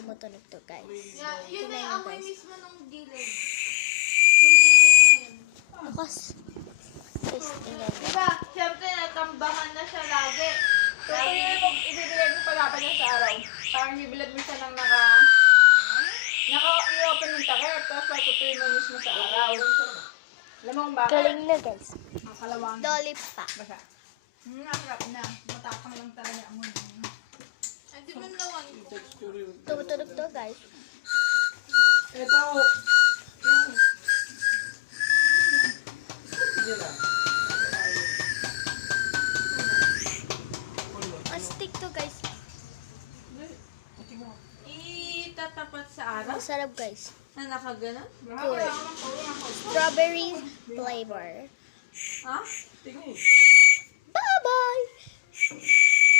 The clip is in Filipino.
tumutunog to, guys. Yeah, yun na yung amoy mismo ng gilid. Yung gilid na yun. Tapos, guys, tingnan mo. Diba, syempre natambahan na siya lagi. So, ibibigay mo pala niya sa araw. Parang bibilad mo siya ng naka-i-open ng takip, tapos patutuin mo mismo sa araw. Alam mo kung bakit? Galing na, guys. Makalawang. Dolly pa. Basa. Nakakap na. Matapang lang talaga ang muna. Ay, di ba nawan ko? Tumutunog to, guys. Ito. Astig to, guys. Itatapat sa araw? Masarap, guys. Na nakagana? Good. Strawberry flavor. Ha? Tingin.